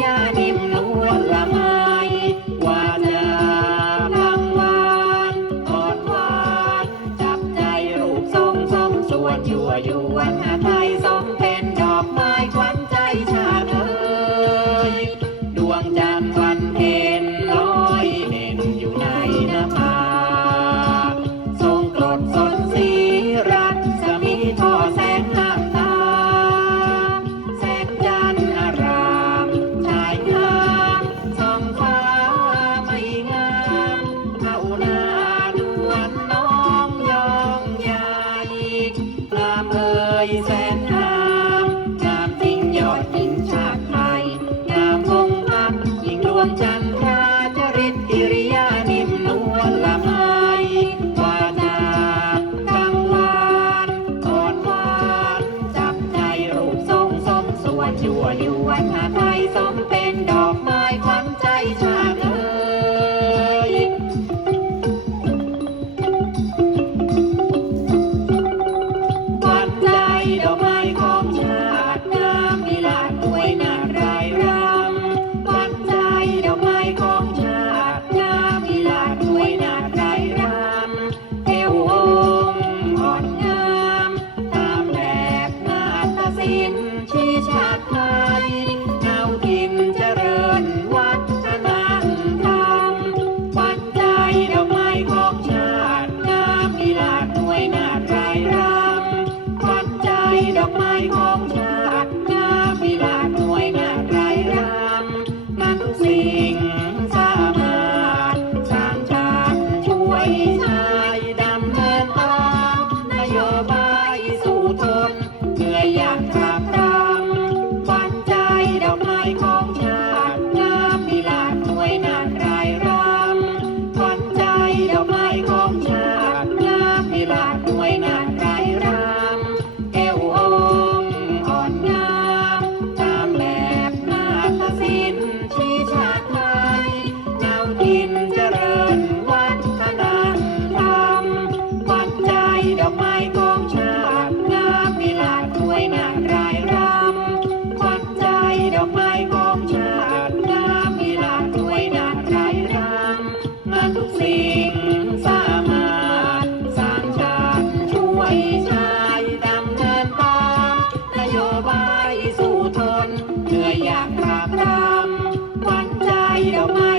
กิ Bye. ปราบรามมันใจดอกม้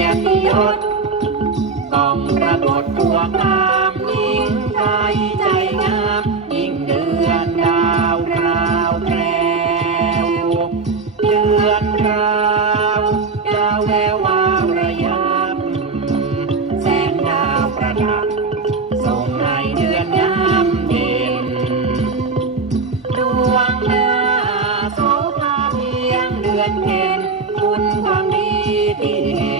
ยรติยศต้องประโดดตัวตามยิ่งใจใจงามยิ่งเดือนดาวกราวแกรวเดือนราวดาวแวววาวระยำแสงดาวประดับส่งในเดือนยามเย็นดวงหน้าโสภาเพียงเดือนเพ็ญคุณความดีที่เห็น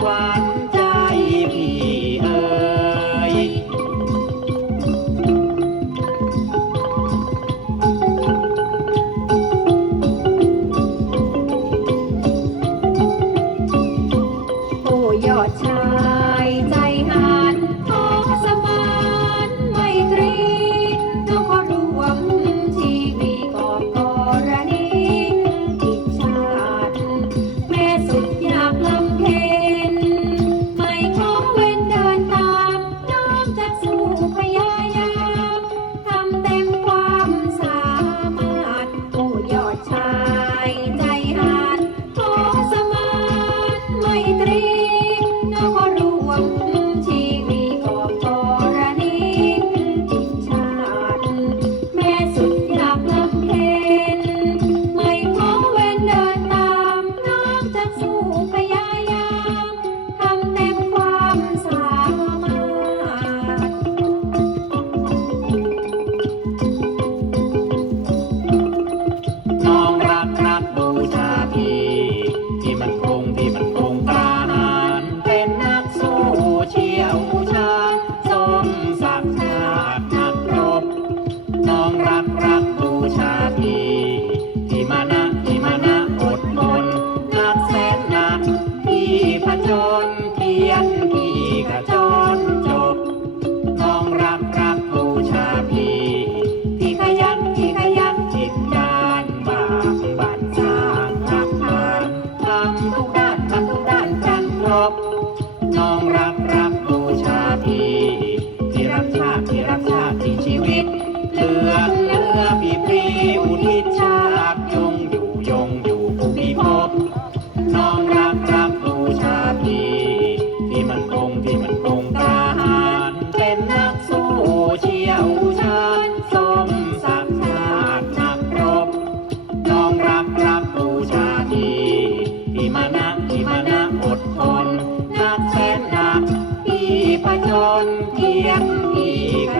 qua อนเขียนอีกค